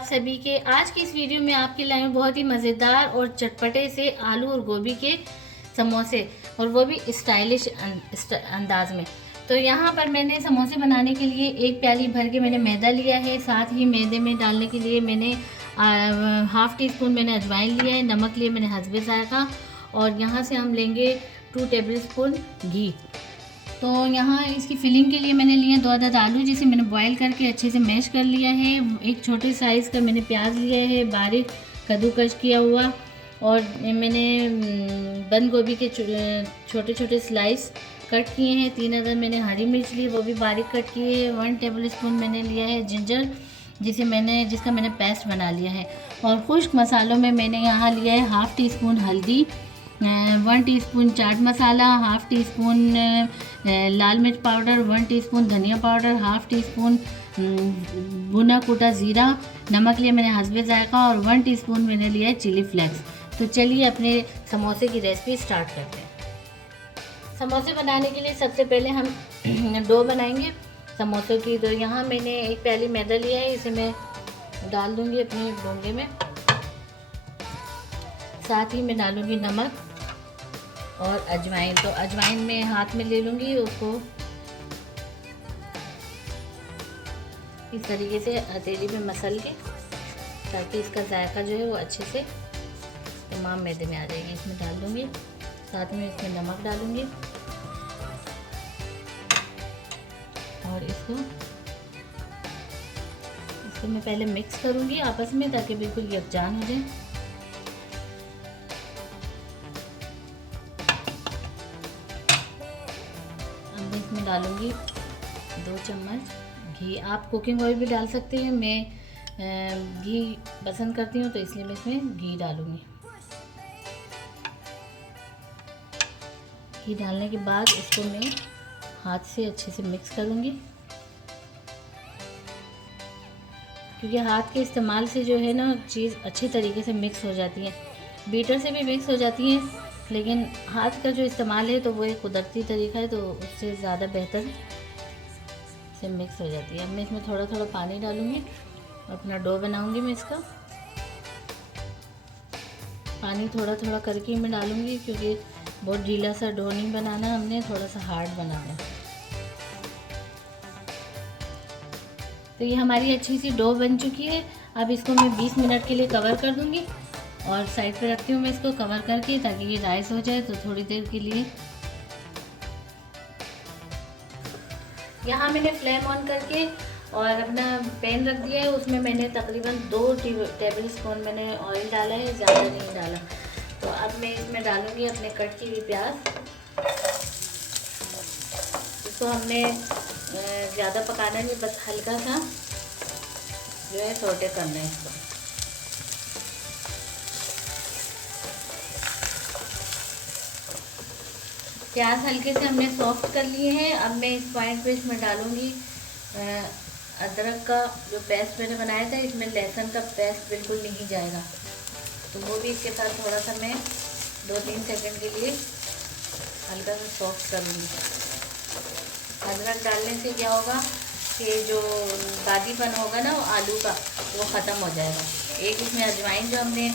आप सभी के। आज की इस वीडियो में आपके लिए बहुत ही मज़ेदार और चटपटे से आलू और गोभी के समोसे, और वो भी स्टाइलिश अंदाज में। तो यहाँ पर मैंने समोसे बनाने के लिए एक प्याली भर के मैंने मैदा लिया है। साथ ही मैदे में डालने के लिए मैंने हाफ़ टी स्पून मैंने अजवाइन लिया है, नमक लिया मैंने हस्बे ज़ायक़ा, और यहाँ से हम लेंगे 2 टेबल स्पून घी। तो यहाँ इसकी फिलिंग के लिए मैंने लिए 2 अदद आलू, जिसे मैंने बॉईल करके अच्छे से मैश कर लिया है। एक छोटे साइज़ का मैंने प्याज लिया है, बारीक कद्दूकश किया हुआ, और मैंने बंद गोभी के छोटे छोटे स्लाइस कट किए हैं। 3 अदद मैंने हरी मिर्च ली, वो भी बारीक कट किए हैं। 1 टेबल स्पून मैंने लिया है जिंजर, जिसका मैंने पेस्ट बना लिया है। और खुश्क मसालों में मैंने यहाँ लिया है हाफ़ टी स्पून हल्दी, 1 teaspoon chaat masala, half tea spoon लाल मिर्च पाउडर, 1 टीस्पून धनिया पाउडर, हाफ़ टी स्पून भुना कूटा ज़ीरा, नमक लिया मैंने हस्बे ज़ायक़ा, और 1 टीस्पून मैंने लिया है चिली फ्लेक्स। तो चलिए अपने समोसे की रेसिपी स्टार्ट करते हैं। समोसे बनाने के लिए सबसे पहले हम डो बनाएंगे समोसों की। तो यहाँ मैंने एक प्याली मैदा लिया है, इसे मैं डाल दूँगी अपने डोंगे में। साथ ही मैं डालूँगी नमक और अजवाइन। तो अजवाइन मैं हाथ में ले लूँगी, उसको इस तरीके से हथेली में मसल के, ताकि इसका जायका जो है वो अच्छे से तमाम मैदे में आ जाएगी। इसमें डाल दूँगी, साथ में इसमें नमक डालूँगी, और इसको मैं पहले मिक्स करूँगी आपस में, ताकि बिल्कुल यकजान हो जाए। इसमें डालूंगी 2 चम्मच घी। आप कुकिंग ऑयल भी डाल सकते हैं, मैं घी पसंद करती हूँ तो इसलिए मैं इसमें घी डालूंगी। घी डालने के बाद इसको मैं हाथ से अच्छे से मिक्स करूँगी, क्योंकि हाथ के इस्तेमाल से जो है ना चीज़ अच्छी तरीके से मिक्स हो जाती है। बीटर से भी मिक्स हो जाती है, लेकिन हाथ का जो इस्तेमाल है तो वो एक कुदरती तरीका है, तो उससे ज़्यादा बेहतर से मिक्स हो जाती है। अब मैं इसमें थोड़ा थोड़ा पानी डालूँगी, अपना डो बनाऊँगी मैं इसका। पानी थोड़ा थोड़ा करके मैं डालूँगी, क्योंकि बहुत ढीला सा डो नहीं बनाना, हमने थोड़ा सा हार्ड बनाना है। तो ये हमारी अच्छी सी डो बन चुकी है। अब इसको मैं 20 मिनट के लिए कवर कर दूँगी, और साइड पे रखती हूँ मैं इसको कवर करके, ताकि ये राइस हो जाए। तो थोड़ी देर के लिए यहाँ मैंने फ्लेम ऑन करके और अपना पैन रख दिया है। उसमें मैंने तकरीबन 2 टेबल स्पून मैंने ऑयल डाला है, ज़्यादा नहीं डाला। तो अब मैं इसमें डालूँगी अपने कट की हुई प्याज। इसको हमने ज़्यादा पकाना नहीं, बस हल्का सा जो है सौटे करना है इसको। प्याज हल्के से हमने सॉफ्ट कर लिए हैं। अब मैं इस पॉइंट पे इसमें डालूँगी अदरक का जो पेस्ट मैंने बनाया था। इसमें लहसुन का पेस्ट बिल्कुल नहीं जाएगा, तो वो भी इसके साथ थोड़ा सा मैं 2-3 सेकंड के लिए हल्का सा सॉफ्ट करूँगी। अदरक डालने से क्या होगा कि जो दादीपन होगा ना वो आलू का, वो ख़त्म हो जाएगा। एक इसमें अजवाइन जो हमने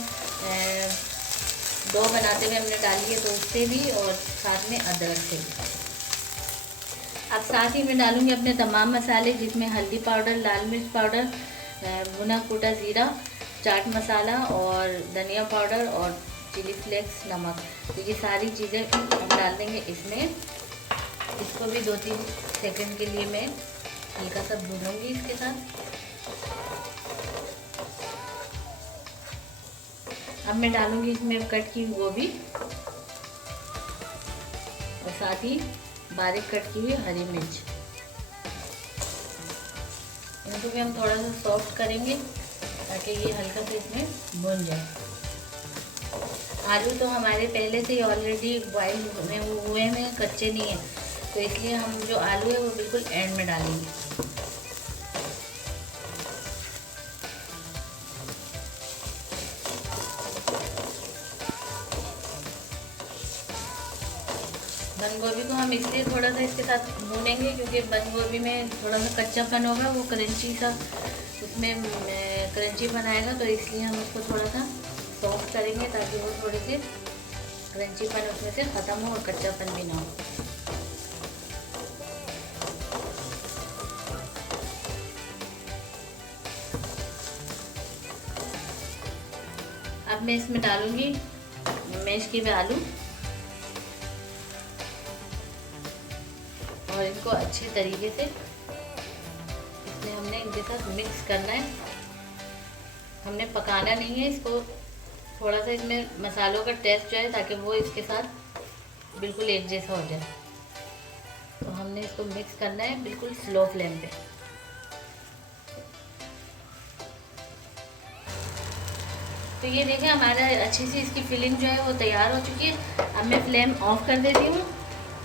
डो बनाते हुए हमने डाली है, तो उससे भी, और साथ में अदरक से भी। अब साथ ही मैं डालूँगी अपने तमाम मसाले, जिसमें हल्दी पाउडर, लाल मिर्च पाउडर, भुना कूटा ज़ीरा, चाट मसाला और धनिया पाउडर और चिली फ्लेक्स, नमक। तो ये सारी चीज़ें हम डाल देंगे इसमें। इसको भी 2-3 सेकंड के लिए मैं हल्का सा भूनूंगी इसके साथ। अब मैं डालूंगी इसमें कट की गोभी, और साथ ही बारीक कट की हुई हरी मिर्च। इनको भी हम थोड़ा सा सॉफ्ट करेंगे, ताकि ये हल्का सा इसमें भुन जाए। आलू तो हमारे पहले से ही ऑलरेडी बॉयल हुए हैं, कच्चे नहीं हैं, तो इसलिए हम जो आलू है वो बिल्कुल एंड में डालेंगे। बंद गोभी को हम इसलिए थोड़ा सा इसके साथ भूनेंगे, क्योंकि बंद गोभी में थोड़ा सा कच्चापन होगा, वो क्रंची सा उसमें क्रंची बनाएगा, तो इसलिए हम उसको थोड़ा सा सॉफ्ट करेंगे ताकि वो थोड़े से क्रंचीपन उसमें से ख़त्म हो और कच्चापन भी ना हो। अब मैं इसमें डालूंगी मैश किए हुए आलू और इनको अच्छे तरीके से इसमें हमने इनके साथ मिक्स करना है। हमने पकाना नहीं है इसको, थोड़ा सा इसमें मसालों का टेस्ट जो है ताकि वो इसके साथ बिल्कुल एक जैसा हो जाए। तो हमने इसको मिक्स करना है बिल्कुल स्लो फ्लेम पे। तो ये देखें हमारा अच्छी सी इसकी फिलिंग जो है वो तैयार हो चुकी है। अब मैं फ्लेम ऑफ कर देती हूँ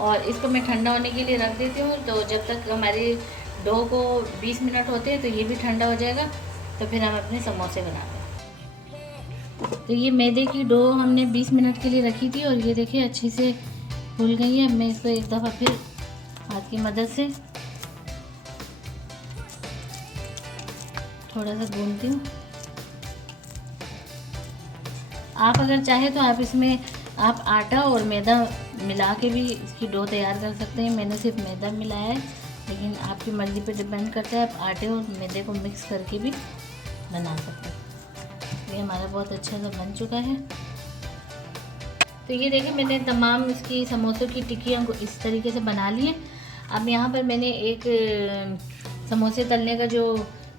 और इसको मैं ठंडा होने के लिए रख देती हूँ। तो जब तक हमारे डो को 20 मिनट होते हैं तो ये भी ठंडा हो जाएगा, तो फिर हम अपने समोसे बनाते हैं। तो ये मैदे की डो हमने 20 मिनट के लिए रखी थी और ये देखिए अच्छे से फूल गई है। मैं इसको एक दफ़ा फिर हाथ की मदद से थोड़ा सा गूंथती हूँ। आप अगर चाहें तो आप इसमें आप आटा और मैदा मिला के भी इसकी डो तैयार कर सकते हैं। मैंने सिर्फ मैदा मिलाया है, लेकिन आपकी मर्ज़ी पे डिपेंड करता है। आप आटे और मैदे को मिक्स करके भी बना सकते हैं। ये हमारा बहुत अच्छा सा बन चुका है। तो ये देखिए मैंने तमाम इसकी समोसों की टिक्कियों को इस तरीके से बना ली है। अब यहाँ पर मैंने एक समोसे तलने का जो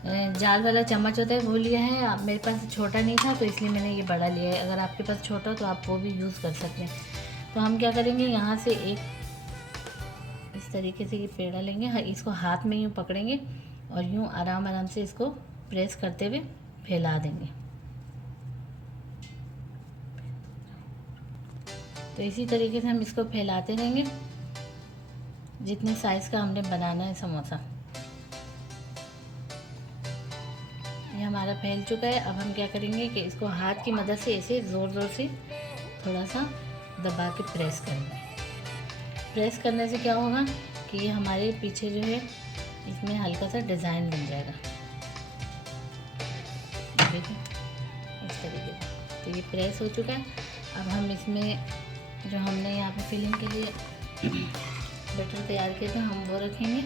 जाल वाला चम्मच होता है वो लिया है। अब मेरे पास छोटा नहीं था तो इसलिए मैंने ये बड़ा लिया है। अगर आपके पास छोटा हो तो आप वो भी यूज़ कर सकते हैं। तो हम क्या करेंगे, यहाँ से एक इस तरीके से ये पेड़ा लेंगे, इसको हाथ में यूँ पकड़ेंगे और यूँ आराम आराम से इसको प्रेस करते हुए फैला देंगे। तो इसी तरीके से हम इसको फैलाते रहेंगे जितने साइज़ का हमने बनाना है समोसा। ये हमारा फैल चुका है। अब हम क्या करेंगे कि इसको हाथ की मदद से ऐसे ज़ोर ज़ोर से थोड़ा सा दबा के प्रेस करेंगे। प्रेस करने से क्या होगा कि ये हमारे पीछे जो है इसमें हल्का सा डिज़ाइन बन जाएगा, देखिए इस तरीके से। तो ये प्रेस हो चुका है। अब हम इसमें जो हमने यहाँ पे फिलिंग के लिए बैटर तैयार किया था हम वो रखेंगे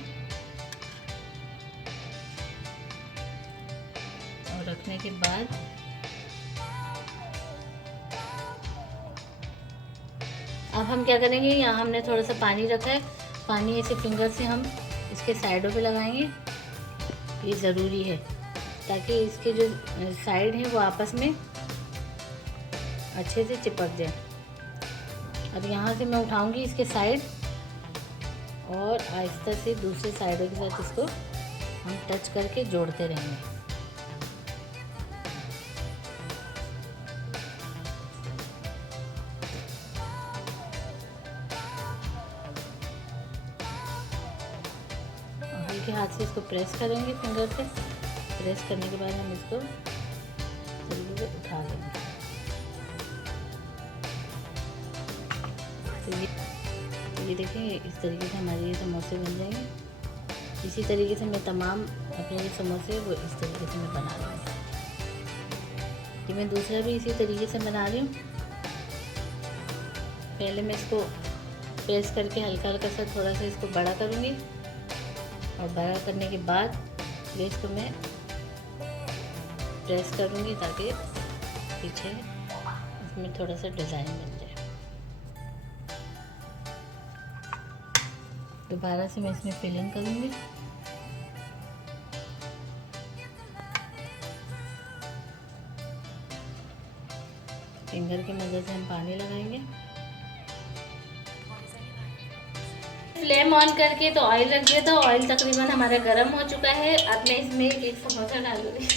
और रखने के बाद अब हम क्या करेंगे, यहाँ हमने थोड़ा सा पानी रखा है। पानी ऐसे फिंगर से हम इसके साइडों पे लगाएंगे, ये ज़रूरी है ताकि इसके जो साइड है वो आपस में अच्छे से चिपक जाए। अब यहाँ से मैं उठाऊंगी इसके साइड और आहिस्ता से दूसरे साइडों के साथ इसको हम टच करके जोड़ते रहेंगे। हल्के हाथ से इसको प्रेस करेंगे फिंगर से। प्रेस करने के बाद हम इसको तरीके से उठा लेंगे। तो ये देखिए इस तरीके से हमारे ये समोसे बन जाएंगे। इसी तरीके से मैं तमाम अपने जो समोसे वो इस तरीके से मैं बना रही हूँ। ये मैं दूसरा भी इसी तरीके से बना रही हूँ। पहले मैं इसको प्रेस करके हल्का हल्का सा थोड़ा सा इसको बड़ा करूँगी और बड़ा करने के बाद फिर इसको मैं प्रेस करूँगी ताकि पीछे इसमें थोड़ा सा डिज़ाइन बन जाए। दोबारा से मैं इसमें फिलिंग करूँगी। फिंगर की मदद से हम पानी लगाएंगे। फ्लेम ऑन करके तो ऑयल रख दिया था। ऑयल तकरीबन हमारा गर्म हो चुका है। अब मैं इसमें एक समोसा डालूंगी।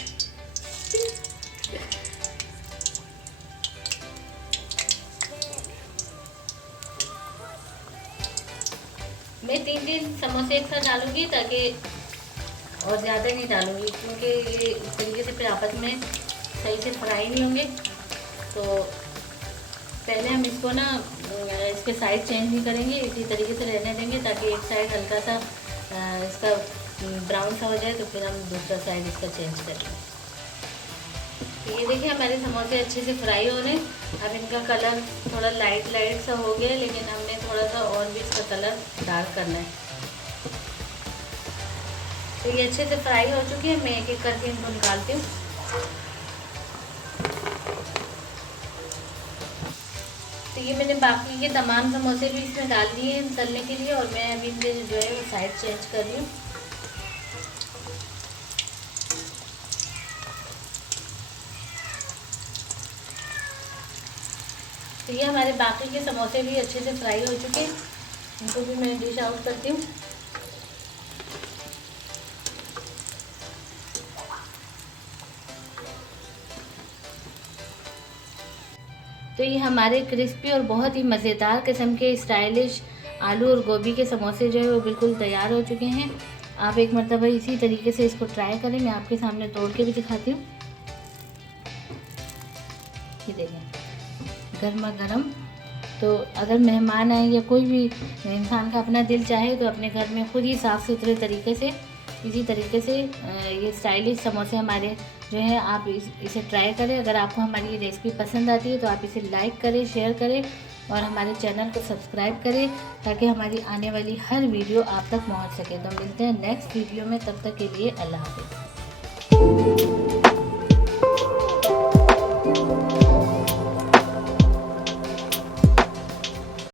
मैं 3 समोसे एक साथ डालूंगी ताकि और ज़्यादा नहीं डालूंगी क्योंकि ये इस तरीके से फिर आपस में सही से फ्राई नहीं होंगे। तो पहले हम इसको ना इसके साइड चेंज नहीं करेंगे, इसी तरीके से रहने देंगे ताकि एक साइड हल्का सा इसका ब्राउन सा हो जाए तो फिर हम दूसरा साइड इसका चेंज करेंगे। ये देखिए हमारे समोसे अच्छे से फ्राई हो रहे हैं। अब इनका कलर थोड़ा लाइट लाइट सा हो गया, लेकिन हमने थोड़ा सा और भी इसका कलर डार्क करना है। तो ये अच्छे से फ्राई हो चुके हैं। मैं एक एक करके इनको निकालती हूँ। तो ये मैंने बाकी के तमाम समोसे भी इसमें डाल दिए हैं तलने के लिए, और मैं अभी इनके जो है वो साइड चेंज कर रही हूँ। तो ये हमारे बाकी के समोसे भी अच्छे से फ्राई हो चुके हैं। इनको भी मैं डिश आउट करती हूँ। तो ये हमारे क्रिस्पी और बहुत ही मज़ेदार किस्म के स्टाइलिश आलू और गोभी के समोसे जो है वो बिल्कुल तैयार हो चुके हैं। आप एक मरतबा इसी तरीके से इसको ट्राई करें। मैं आपके सामने तोड़ के भी दिखाती हूँ। ये देखें गर्मा गर्म। तो अगर मेहमान आए या कोई भी इंसान का अपना दिल चाहे तो अपने घर में खुद ही साफ़ सुथरे तरीके से इसी तरीके से ये स्टाइलिश समोसे हमारे जो है आप इसे ट्राई करें। अगर आपको हमारी ये रेसिपी पसंद आती है तो आप इसे लाइक करें, शेयर करें और हमारे चैनल को सब्सक्राइब करें, ताकि हमारी आने वाली हर वीडियो आप तक पहुंच सके। तो मिलते हैं नेक्स्ट वीडियो में, तब तक के लिए अल्लाह हाफ़िज़।